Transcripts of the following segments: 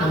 I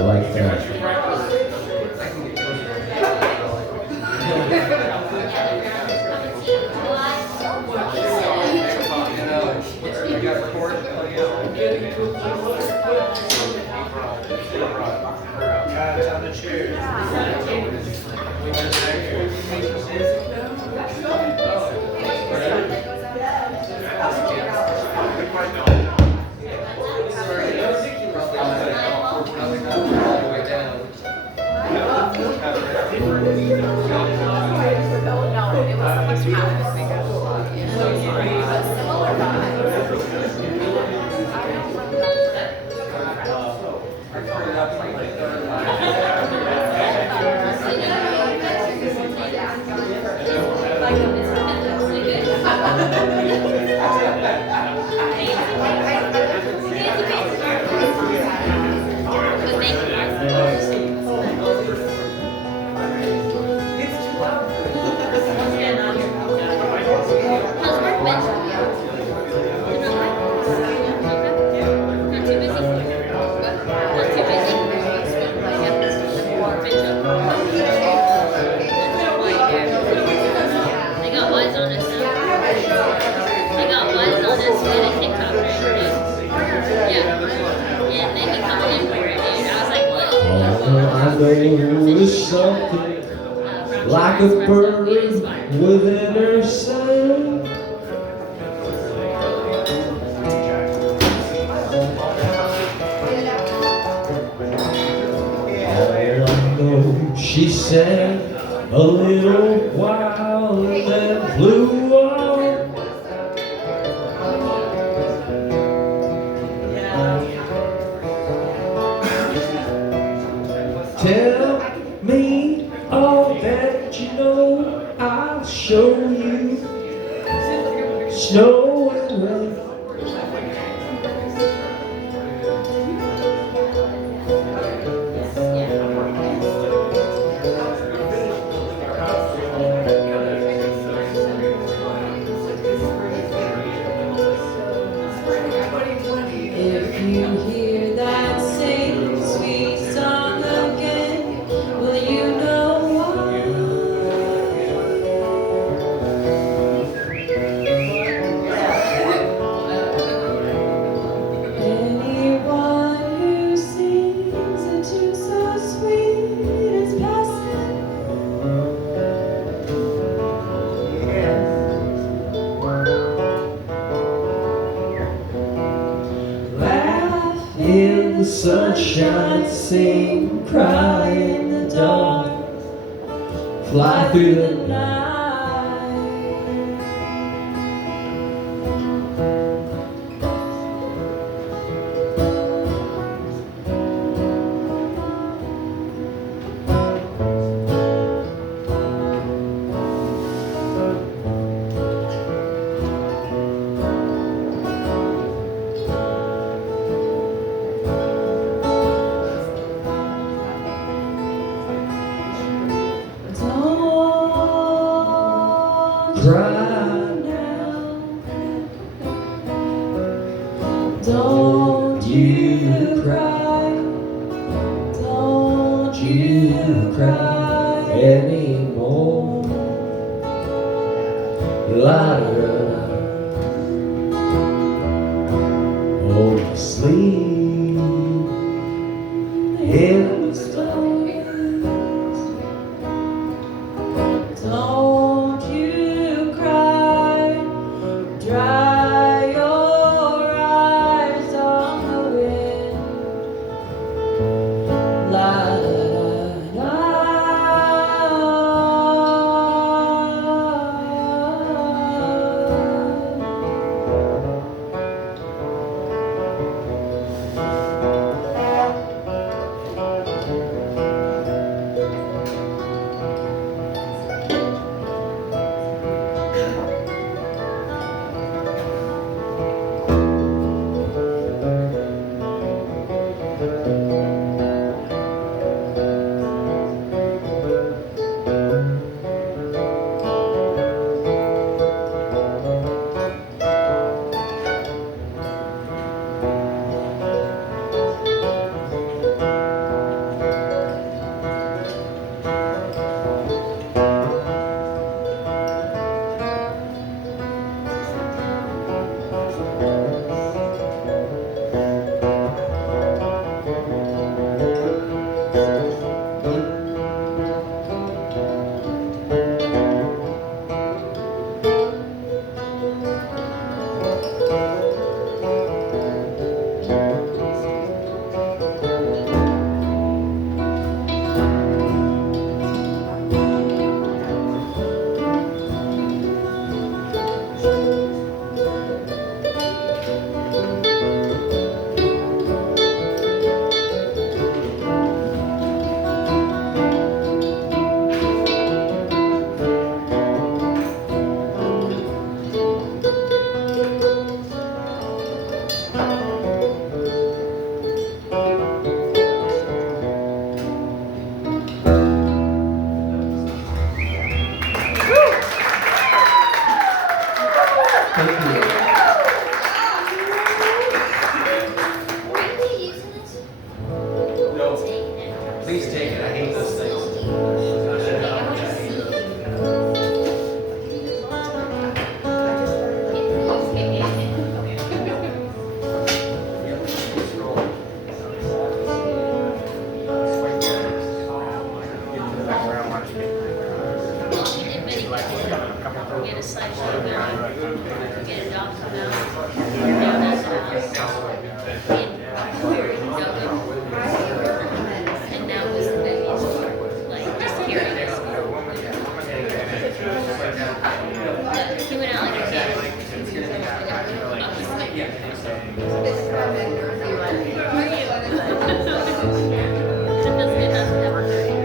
like that. I know it's something like a bird within herself. I know she sang a little while and then flew off. Tell me all that you know, I'll show you snow and rain. If you hear that same sweet song again, will you know why? Anyone who sings a tune so sweet is passing. Laugh in the sunshine, sing, cry in the dark, fly through the night. Cry now, don't you cry, don't you cry anymore. Louder, oh, sleep in the stars. Don't get a slideshow going, get a dog come out, down at the house, and wearing yoga. And that was the biggest part, like just hearing this. He went out like a kid. Up the side. How are you?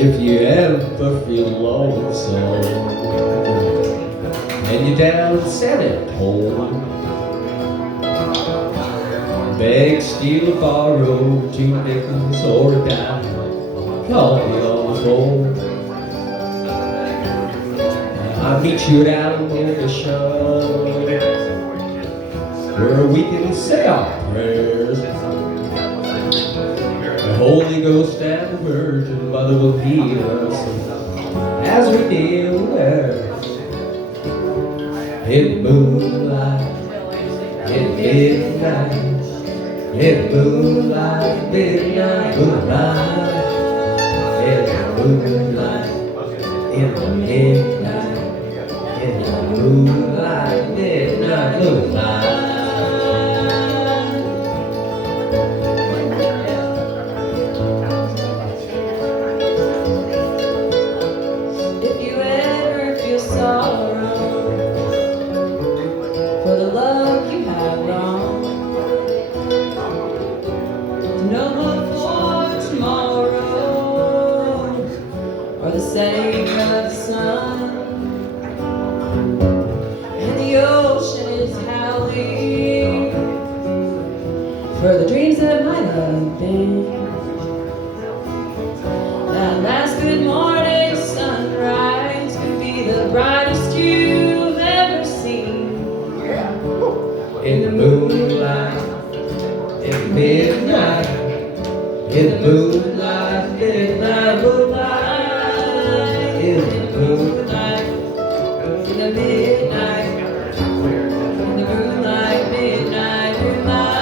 If you ever feel lonesome and you're down San Antonio, beg, steal, or borrow 2 nickels or a dime, call me on the phone. I'll meet you down in the shore where we can say our prayers. The Holy Ghost and the Virgin Mother will heal us as we kneel there in moonlight, in midnight, in moonlight, midnight, moonlight, in moonlight, in midnight, in moonlight, midnight, moonlight. For the love you have lost, no hope for tomorrow, or the setting of the sun, and the ocean is howling for the dreams that might have been. That last good morning sunrise could be the brightest you've ever seen. In the moonlight, in midnight, in the moonlight, midnight, moonlight, in the moonlight, In the midnight, in the moonlight, midnight, moonlight.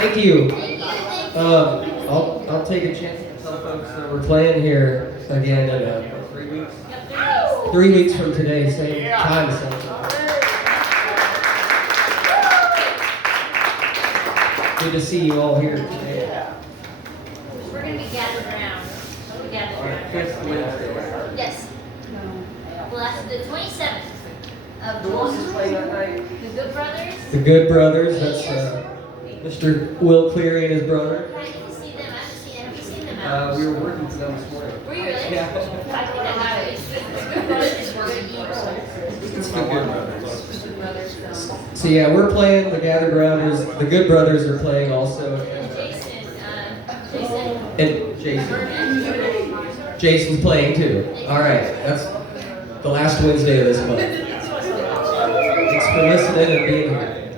Thank you. I'll take a chance to tell folks that we're playing here again in 3 weeks. 3 weeks from today, same time, same time. Good to see you all here today. We're going to be gathered around. Fifth Wednesday. Yes. Well, that's the 27th of Who else is playing that night? The Good Brothers. The Good Brothers. That's Mr. Will Cleary and his brother. I didn't see them. I haven't seen them. Have you seen them out? We were working for them this morning. Were you really? Yeah. I think I got it. It's the Good Brothers working. It's the Good Brothers. So yeah, we're playing. The Gathered Rounders. The Good Brothers are playing also. And Jason. And Jason's playing too. All right, that's the last Wednesday of this month. Thanks for listening and being here.